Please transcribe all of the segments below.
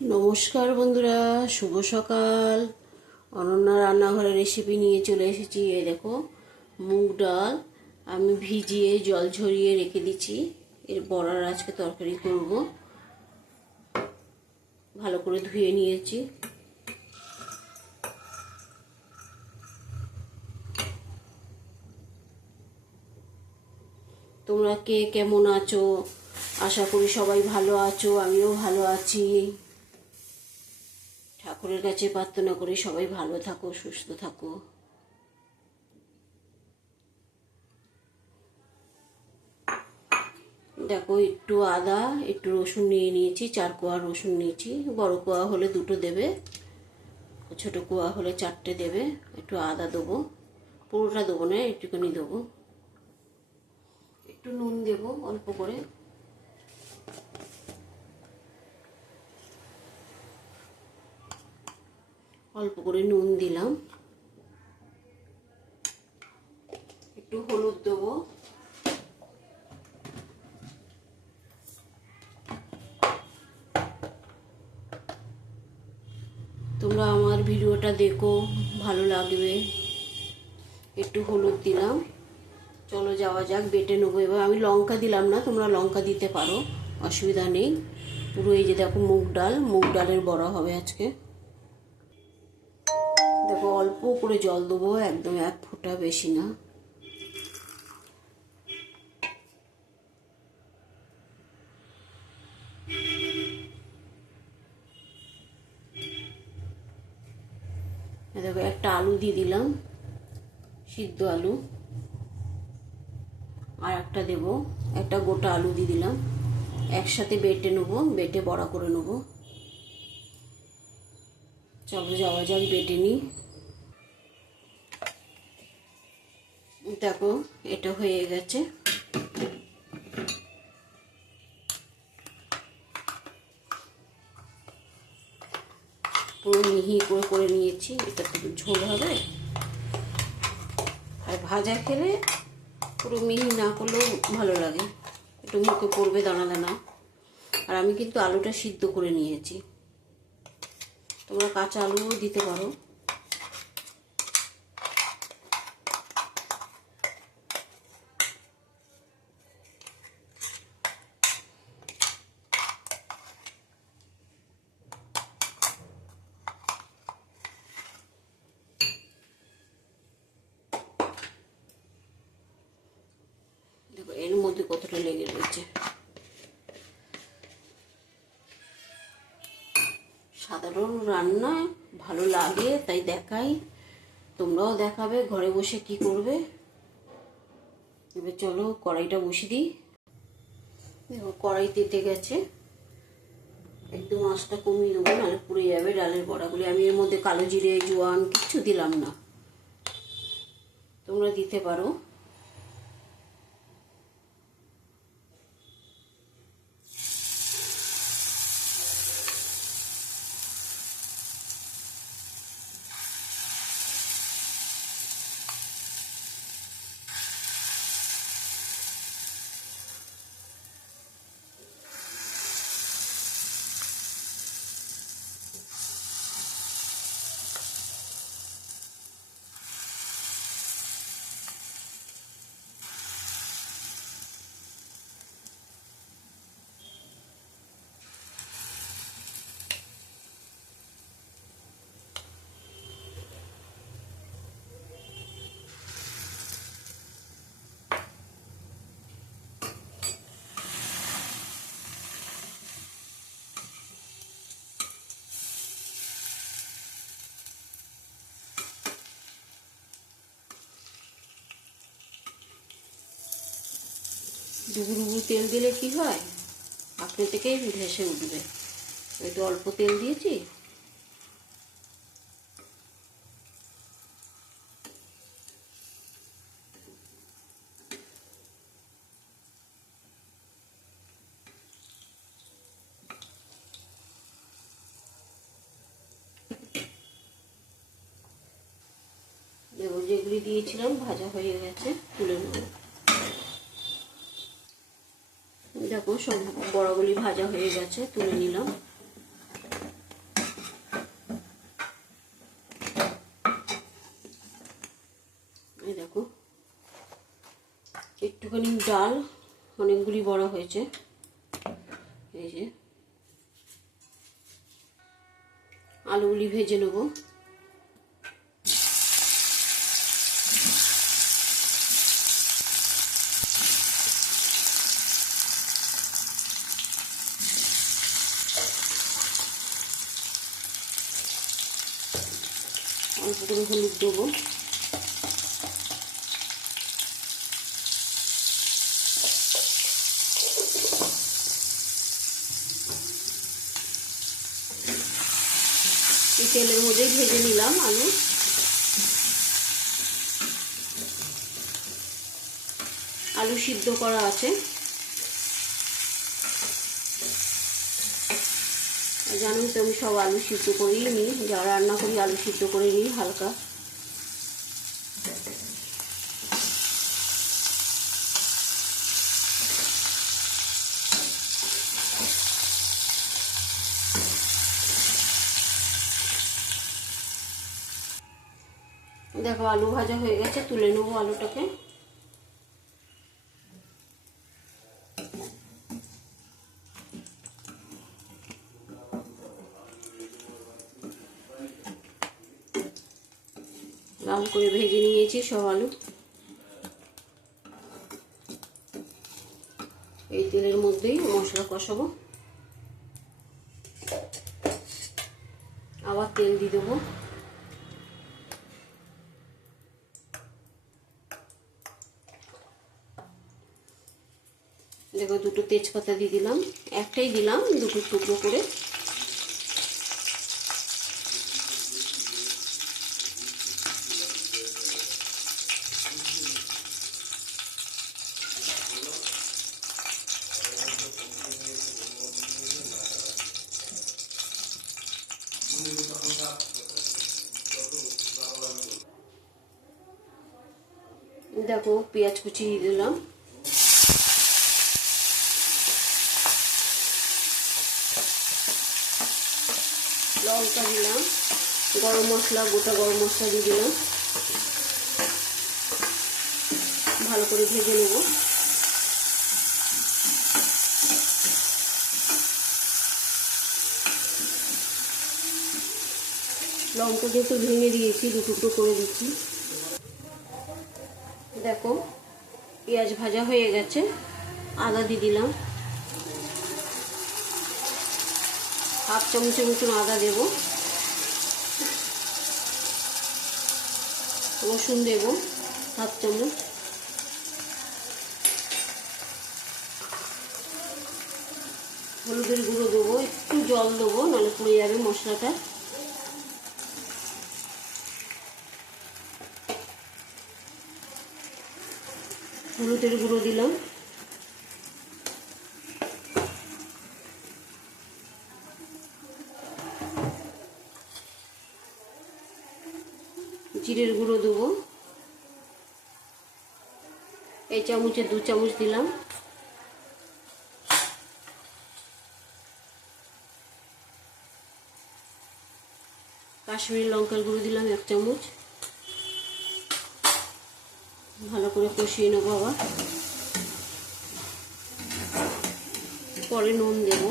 নমস্কার বন্ধুরা, শুভ সকাল। অনন্যা রান্নাঘরে রেসিপি নিয়ে চলে এসেছি। এই দেখো, মুগ ডাল আমি ভিজিয়ে জল ঝরিয়ে রেখে দিচ্ছি। এর বড়ার আজকে তরকারি করব। ভালো করে ধুয়ে নিয়েছি। তোমরা কে কেমন আছো? আশা করি সবাই ভালো আছো, আমিও ভালো আছি। ঠাকুরের কাছে প্রার্থনা করি সবাই ভালো থাকো, সুস্থ থাকো। দেখো, একটু আদা একটু রসুন নিয়ে নিয়েছি, 4 কোয়া রসুন নিয়েছি। বড় কোয়া হলে 2টো দেবে, ছোট কোয়া হলে 4টে দেবে। একটু আদা দেবো, পুরোটা দেবো না, একটুখানি দেবো। একটু নুন দেবো অল্প করে। অল্প করে নুন দিলাম। একটু হলুদ দেবো। তোমরা আমার ভিডিওটা দেখো, ভালো লাগবে। একটু হলুদ দিলাম। চলো যাওয়া যাক, বেটে নেবো। এবার আমি লঙ্কা দিলাম না, তোমরা লঙ্কা দিতে পারো, অসুবিধা নেই। পুরো এই যে দেখো, মুগ ডালের বড়া হবে আজকে। দেখো, অল্প করে জল দেবো, একদম 1 ফোঁটা, বেশি না। দেখো, একটা আলু দিয়ে দিলাম, সিদ্ধ আলু। আর একটা দেবো, একটা গোটা আলু দিয়ে দিলাম। একসাথে বেটে নেবো, বেটে বড়া করে নেবো। চলো যাওয়া যাক, বেটে নিই। দেখো, এটা হয়ে গেছে। পুরো মিহি করে করে নিয়েছি। এটা তো ঝোল হবে, আর ভাজা খেলে পুরো মিহি না করলেও ভালো লাগে, একটু মুখে পড়বে দানা দানা। আর আমি কিন্তু আলুটা সিদ্ধ করে নিয়েছি, তোমরা কাঁচা আলুও দিতে পারো। দেখো, এর মধ্যে কতটা লেগে রয়েছে। সাধারণ রান্না ভালো লাগে তাই দেখাই, তোমরাও দেখাবে ঘরে বসে কি করবে। এবার চলো কড়াইটা বসিয়ে দিই। দেখো, কড়াই তেতে গেছে। একদম আঁচটা কমিয়ে দেবো, নাহলে পুড়ে যাবে ডালের বড়াগুলি। আমি এর মধ্যে কালো জিরে জোয়ান কিচ্ছু দিলাম না, তোমরা দিতে পারো। ডুবুডুবু তেল দিলে কি হয়, আপনি থেকেই ভেসে উঠবে। একটু অল্প তেল দিয়েছি। দেখো, যেগুলি দিয়েছিলাম ভাজা হয়ে গেছে, তুলে নেব। দেখো, সব বড়াগুলি ভাজা হয়ে গেছে, তুলে নিলাম। একটুখানি ডাল, অনেকগুলি বড়া হয়েছে। এই যে আলুগুলি ভেজে নেব। অল্প করে হলুদ দেবো। এই তেলের মধ্যেই ভেজে নিলাম আলু। আলু সিদ্ধ করা আছে। জানোই তো আমি সব আলু সিদ্ধ করেই নিই, যা রান্না করি আলু সিদ্ধ করে নিই হালকা। দেখো আলু ভাজা হয়ে গেছে, তুলে নেবো আলুটাকে। লাল করে ভেজে নিয়েছি সব আলু। এই তেলের মধ্যেই মশলা কষাবো। আবার তেল দিয়ে দেবো। দেখো দুটো তেজপাতা দিয়ে দিলাম, একটাই দিলাম দুটো টুকরো করে। দেখো পেঁয়াজ কুচি দিয়ে দিলাম। লঙ্কা দিলাম, গরম মশলা, গোটা গরম মশলা দিয়ে দিলাম। ভালো করে ভেজে নেব। লঙ্কা যেহেতু ভেঙে দিয়েছি, দু টুকরো করে দিচ্ছি। দেখো পেঁয়াজ ভাজা হয়ে গেছে, আদা দিয়ে দিলাম। হাফ চামচের মতন আদা দেব। রসুন দেব হাফ চামচ। হলুদের গুঁড়ো দেবো, একটু জল দেবো, নাহলে পুড়ে যাবে মশলাটা। হলুদের গুঁড়ো দিলাম। জিরের গুঁড়ো দেবো, এই চামচে 2 চামচ দিলাম। কাশ্মীরি লঙ্কার গুঁড়ো দিলাম 1 চামচ। ভালো করে কষিয়ে নেবো। আবার পরে নুন দেবো।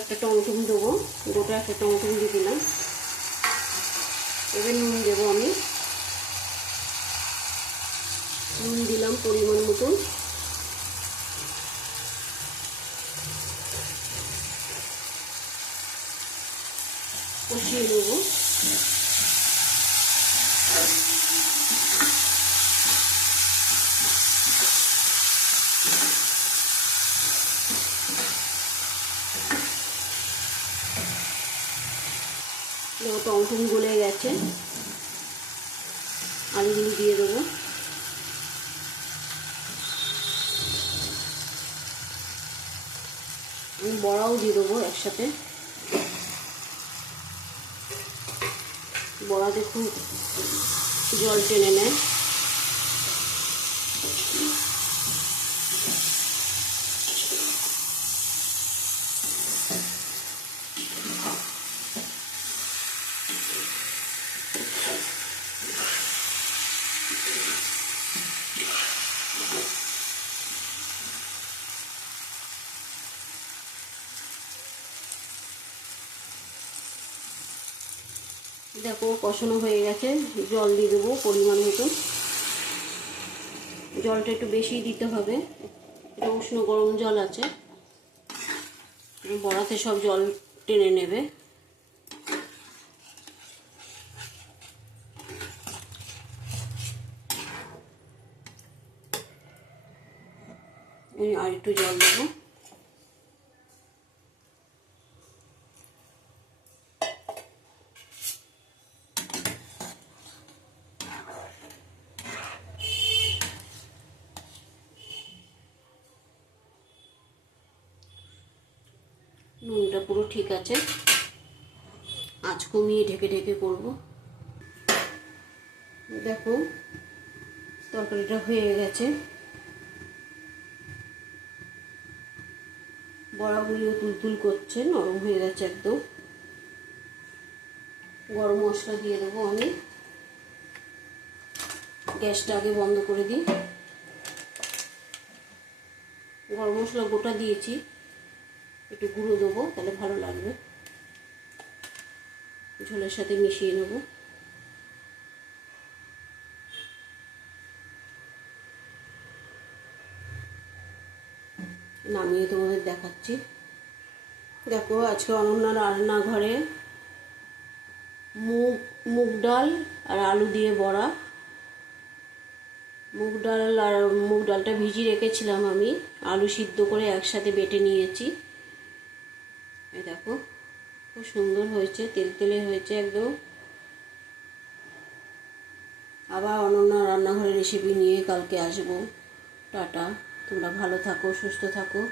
একটা টমেটো দেবো, গোটা একটা টমেটো দিয়ে দিলাম। এবার নুন দেবো আমি। নুন দিলাম পরিমাণ মতন। কষিয়ে নেব। টমেটো গলে গেছে, আলুগুলো দিয়ে দেবো। আমি বড়াও দিয়ে দেবো একসাথে। বড়া দেখুন জল টেনে নেয়। দেখো কষানো হয়ে গেছে, জল দিয়ে দেবো পরিমাণ মতন। জলটা একটু বেশি দিতে হবে, এটা উষ্ণ গরম জল আছে, বড়াতে সব জল টেনে নেবে। আর একটু জল দেবো। নুনটা পুরো ঠিক আছে, আঁচ কমিয়ে ঢেকে ঢেকে করব। দেখো তরকারিটা হয়ে গেছে, বড়াগুলিও তুলতুল করছে, নরম হয়ে গেছে একদম। গরম মশলা দিয়ে দেবো আমি, গ্যাসটা আগে বন্ধ করে দিই। গরম মশলা গোটা দিয়েছি, একটু গুঁড়ো দেবো তাহলে ভালো লাগবে, ঝোলের সাথে মিশিয়ে নেব। নামিয়ে তোমাদের দেখাচ্ছি। দেখো আজকে অনন্যার রান্নাঘরে মুগ ডাল আর আলু দিয়ে বড়া। মুগ ডালটা ভিজিয়ে রেখেছিলাম আমি, আলু সিদ্ধ করে একসাথে বেটে নিয়েছি। এই দেখো খুব সুন্দর হয়েছে, তেলতেলে হয়েছে একদম। আবার অনন্যা রান্নাঘরের রেসিপি নিয়ে কালকে আসবো। টাটা, তোমরা ভালো থাকো, সুস্থ থাকো।